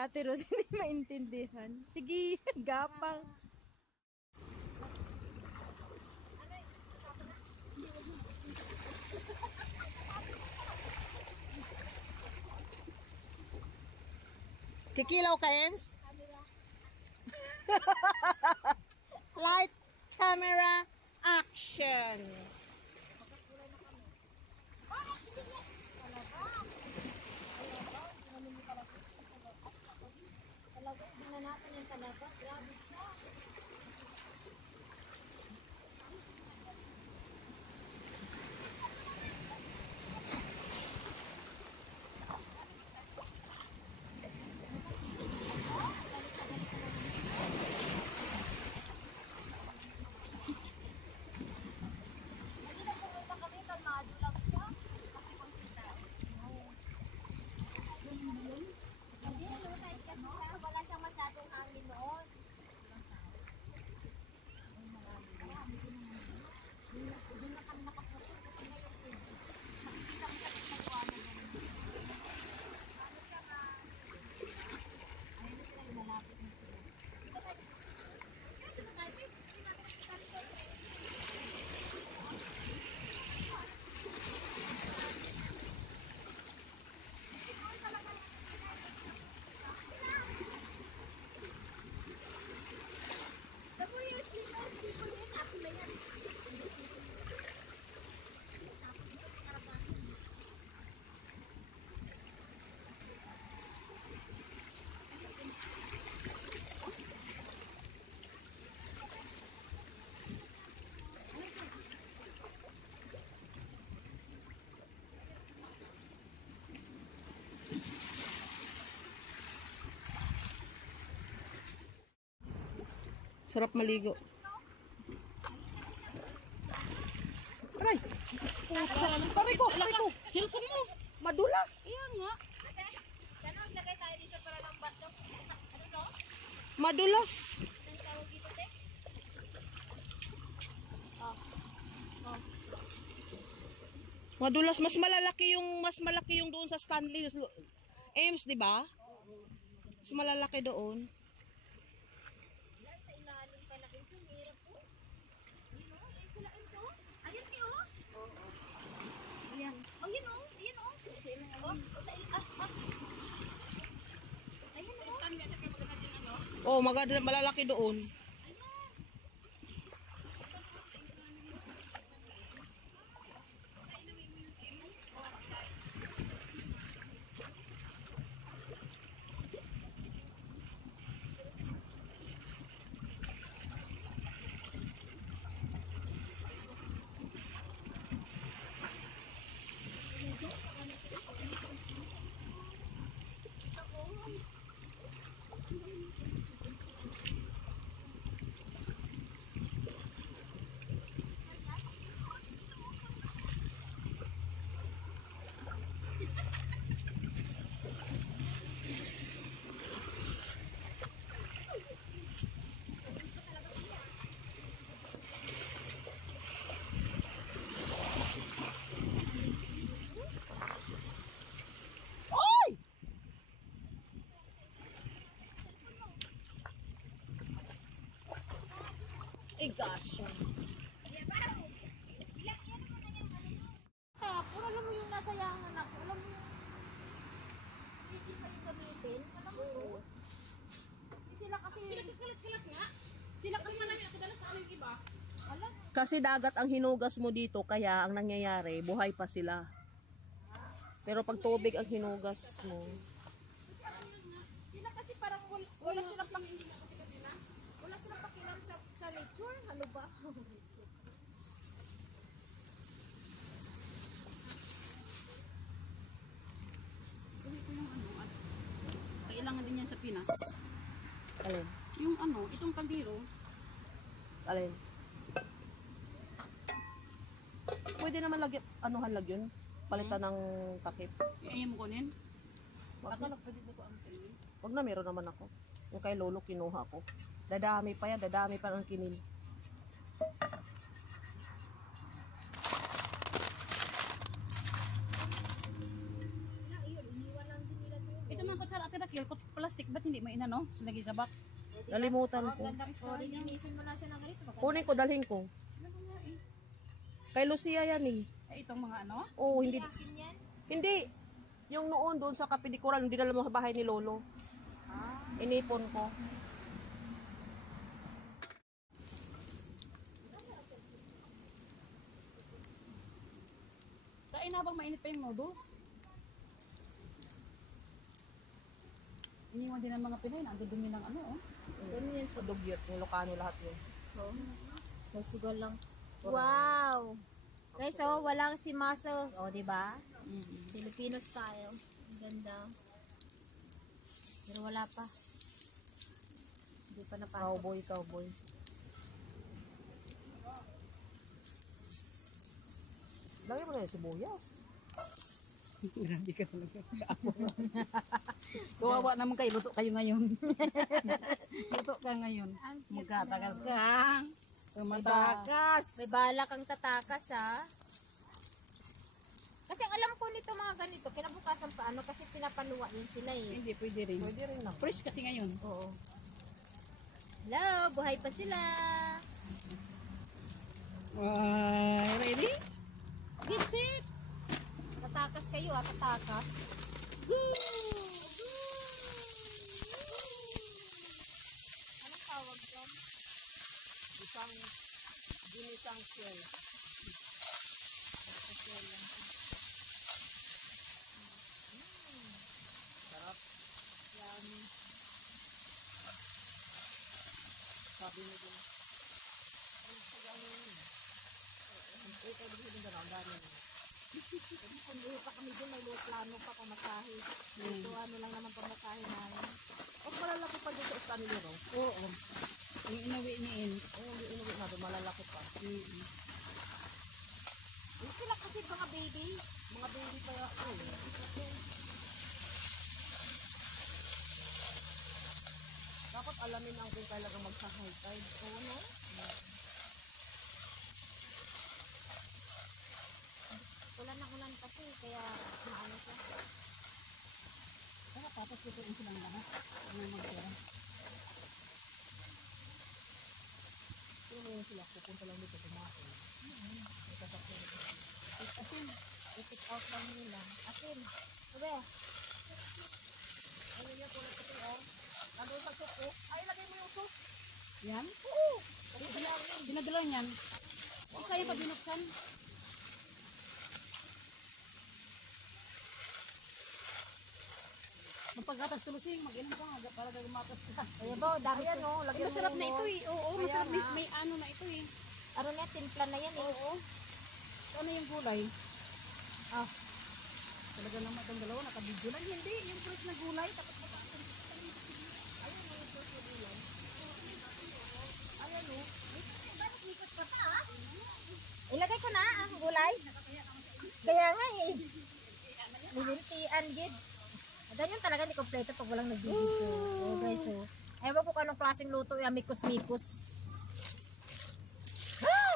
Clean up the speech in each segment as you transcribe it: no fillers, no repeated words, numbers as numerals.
Ate Rose hindi maintindihan. Sige, gapang. Kikilaw ka, Ems? Light, camera, action! Talaga, hindi na natin yung talaga. Grabe siya. Wala siyang masyadong hangin noon. Doon na kami nakapokus kasi ngayon makikita mo sa nagwanan namin. Ano siya nga? Ayun na sila, lumalapit na sila. Dito tayo. Dito tayo. Sarap maligo. Aray! Aray ko! Cellphone mo! Madulas! Iya nga. Ate, gano'n lagay tayo dito para lambat no? Ano no? Madulas! Anong tawag dito, te? Oh. Oh. Madulas. Mas malaki yung doon sa Stanley. Ames, di ba? Mas malalaki doon. Sa ilalim pala kayo sa hirap po. Ayun o, ayun sila Enzo. Ayun si o. Oo. Ayan. Oh, yun o. Ayun o. Sa ilalim. Oh, sa ilalim. Ayun o. Saan nga tayo maganda din ano? Oh, malalaki doon. Eh, gosh. Puro alam mo yung nasa yangan ako. Alam mo yung hindi pa yung gamitin. Alam mo yun? Sila kasi... Kilat nga. Sila kasi namin at kadala sa amin iba. Alam? Kasi dagat ang hinugas mo dito, kaya ang nangyayari, buhay pa sila. Pero pag tubig ang hinugas mo. Sila kasi parang wala silang wala silang pakialam sa nature. Ano ba? Ito yung ano, at kailangan din yan sa Pinas. Alin? Yung ano, itong kaldero. Alin? Pwede naman lagyan, anuhan lagyan? Palitan ng takip. Ayaw mo kunin? Wag Ako na. lang pwede ko ang kinin. Wag na, meron naman ako. Yung kay Lolo, kinuha ko. Dadami pa yan, dadami pa ng kinin. Ito mga Saan atin nakil ko plastic ba't hindi mo inano? Silagay sa box. Nalimutan ko. O, rininisin mo lang siya ng ganito. Kunin ko, dalhin ko. Ano ba nga eh? Kay Lucia yan eh. Ay, itong mga ano? Oo, hindi. Akin yan. Hindi. Yung noon doon sa kapidikuran, hindi dinala mo sa bahay ni Lolo. Inipon ko. Kain habang mainit pa yung noodles. Iniwan din ng mga Pinoy na dumi ng ano oh. Ganun yan sa dugyot. Nilokano lahat yun. Nagsugal lang. Wow! Guys, so, walang si muscle. O, diba? Filipino style. Ang ganda. Pero wala pa. Hindi pa napasok. Cowboy, cowboy. Lagyan mo na yung sibuyas. Grabe ka talaga. Kawawa naman kayo. Luto kayo ngayon. Luto ka ngayon. Magkatakas ka. Tumatakas. May bala kang tatakas, ha? Kasi ang alam ko nito mga ganito, kinabukasan pa ano, kasi pinapaluwa din sila eh. Hindi, pwede rin. Pwede rin lang. Fresh kasi ngayon. Oo. Hello, buhay pa sila. Ready? Get it. Tatakas kayo, ha? Tatakas. Anong tawag dyan? Ginisang shell. Sarap. Yummy. Sabi mo din. Ay, tayo din din ang dami. Kung buhay pa kami dun, may plano pa pamasahe. Ito, ano lang naman pamasahe namin. Huwag malalaki pa dito sa kanila, no? Oo. Yung inawi niin. Ay, hindi inuwi na doon, malalaki pa. Yung sila kasi mga baby. Mga baby pa yun. Dapat alamin ang kung kailangan magsa-high tide. Oo, no? Wala na ulan kasi, kaya maano siya. Saka tapos lutuin silang lahat. Ano magtira. Pero ngayon sila, pupunta lang dito kumain. Asin. I-pick out lang nila. Asin. Sabi, Ano niya, tulad ito, oh. Ano sa soup, oh. Ay, lagay mo yung soup. Yan. Oo. Pinadala niyan. Isa yung pag binuksan. Magpagatas tulusing, mag-inom ka para gagamatas ka. ayun ba, dami Ayan, ko. oh. Ay, Lagyan mo masarap yung, na ito oh. eh. Oo, Kaya masarap. May, nga. may ano na ito eh. Ano na, timpla na yan eh. Oo. Ano yung gulay? Ah, Talaga naman itong dalawa, nakabidyo lang. Hindi, yung fresh na gulay. Tapos ilagay ko na ang gulay. Kaya nga eh. Nilintian, gid. Ganyan talaga ni kompleto pag walang nagbibidyo. Oh guys, oh. Ewan ko kung anong klaseng luto yung mikos-mikos.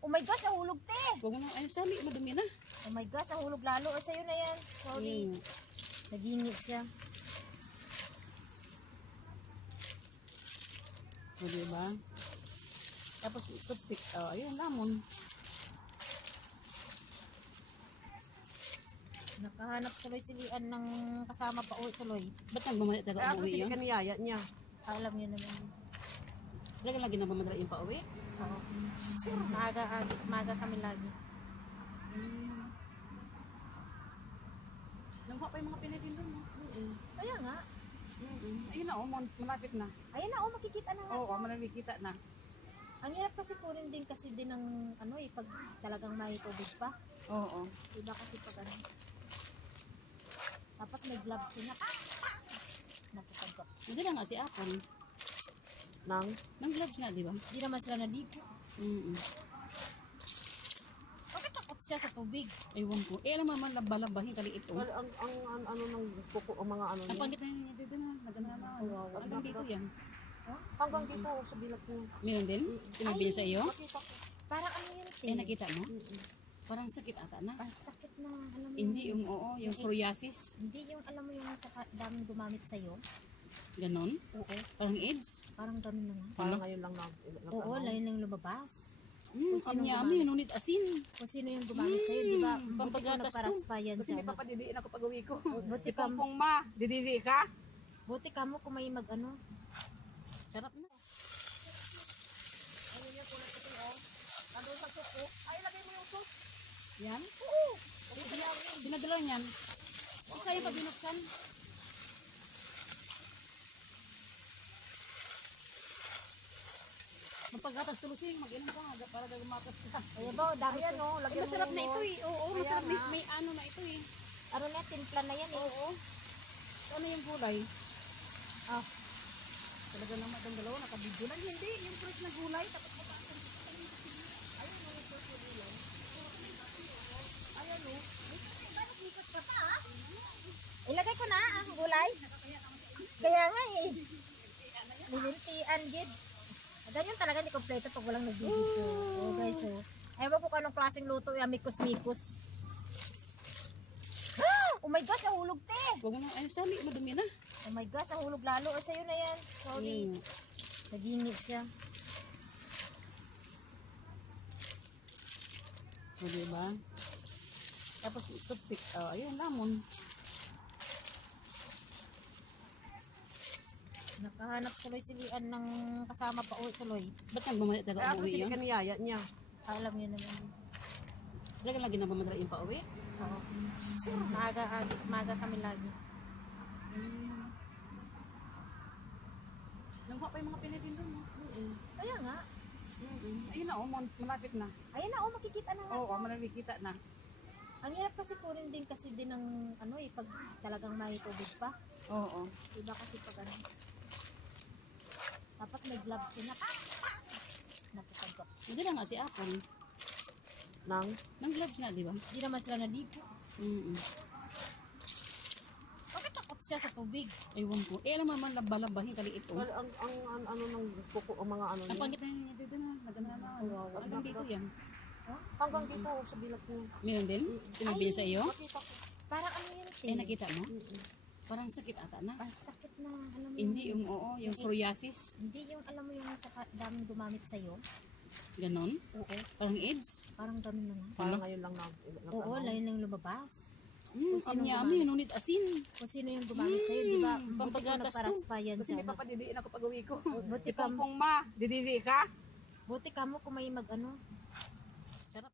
Oh my gosh, nahulog te. huwag mo nang, ayun, sali, madumi na. Oh my gosh, nahulog lalo. O, sa'yo na yan. Sorry. Nagingit siya. O, diba? Tapos, toothpick. Oh, ayun, lamon. Nakahanap tuloy silian ng kasama pa tuloy. Ba't nagmamalit Kaya taga ito umuwi sige yun? kaniyaya niya. Alam niyo naman. Talaga lagi nagmamadala yung pauwi? Oo. Maaga kami lagi. Nangha pa yung mga pinay din doon. Kaya nga. Ayun na, oh, malapit na. Ayun na, makikita na nga Oo, siya. malapit kita na. Ang hirap kasi kunin din kasi din ng ano eh, pag talagang may tubig pa. Oo. Iba kasi pag ano. Dapat may gloves din na. Napapagod. Hindi na nga si Apon. Nang? Nang gloves nga, di ba? Hindi naman sila naligo. Bakit takot siya sa tubig? Ewan ko. Eh, alam mo naman, lamba-lambahin kaliit oh. Well, ang ano ng kuko, ang mga ano Ang niya. pangit na yun, dito na. Naganda na. Hanggang dito yan. Hanggang dito sa bilat niya. Meron din? Sinabi niya sa iyo? Nakita ko. Parang ano yun, te? Eh, nakita mo? Parang sakit ata na. Ah, sakit na, alam mo Hindi yung, yung oo, yung psoriasis. hindi yung, alam mo yung sa daming gumamit sa'yo. Ganon. Oo, Parang AIDS. parang ganun na nga. Parang ngayon lang Oo, lain lang lumabas. Kung sino yummy, nunit asin. Kung sino yung gumamit sa'yo, di ba? Buti ko pampagatas to. nagparaspayan Kasi siya. may papadidiin ako pag uwi ko. Buti Si ka, Pongpong ma, didili ka? buti ka mo kung may mag-ano. Sarap na. Ay, lagay mo yung sauce. Yan? Oo. Pinadala niyan. Isa yung pag binuksan. Magpagatas tulusing, mag-inom ka para gagamatas ka. Ayan ba, dami Ayan, ko. oh, lagyan mo Masarap na yung ito eh. Oo, Kaya masarap. nga. May ano na ito eh. Ano na, timpla na yan eh. Oo. Ano yung gulay? Ah, Talaga naman itong dalawa, nakabidyo lang. Hindi, yung fresh na gulay. Tapos ilagay ko na ang gulay. Kaya nga eh. Nilintian, gid. Ganyan talaga ni kompleto pag walang nag-video. Oh guys, oh. Ewan ko kung anong klaseng luto yung mikos-mikos. Oh my gosh, nahulog te. huwag mo na, ay, sali, madumi na. Oh my gosh, nahulog lalo. O sa'yo na yan. Sorry. Mm. Nagingit siya. O, diba? Tapos, toothpick. Ayun, lamon. Nakahanap tuloy si Lian ng kasama pa uwi tuloy. Ba't nagmamali Kaya talaga ako umuwi sige yun? kaniyaya niya. Alam niyo naman. Talaga lagi nagmamadala yung pauwi? Oo. Maaga kami lagi. Langwa pa yung mga pinitin doon. Kaya nga. Ayun na, malapit na. Ayun na, makikita na nga. Oo, malapit kita na. Ang hirap kasi kunin din kasi din ng ano eh, pag talagang may tubig pa. Oo. Iba kasi pag ano. Dapat may gloves din na. Napasagap. Hindi na nga si Apple. Nang, Nang gloves nga, di ba? Hindi naman sila naligo. Bakit takot siya sa tubig? Ewan ko. Alam mo naman, labalabahin kaliit oh. well, ang ano ng kuko, ang mga ano Ang niya. pangit na yun dito na. Naganda na. Hanggang dito yan. Hanggang dito sa bilat niya. Meron din? Sinabi niya sa iyo? Nakita ko. Parang ano yun te? Nakita mo? Parang sakit ata na. Ah, sakit na, alam mo Hindi yung oo, yung psoriasis. Hindi yung, alam mo yung sa daming gumamit sa'yo. Ganon. Oo. Parang AIDS. Parang ganun na nga. Parang ngayon lang Oo, lain lang lumabas. Ang yummy, nunit asin. Kung sino yung gumamit sa'yo, di ba? Buti ko Pampagatas to. nagparaspayan Kasi siya. may papadidiin ako pag uwi ko. Buti Si ka, Pongpong ma, didili ka? buti ka mo kung may mag-ano.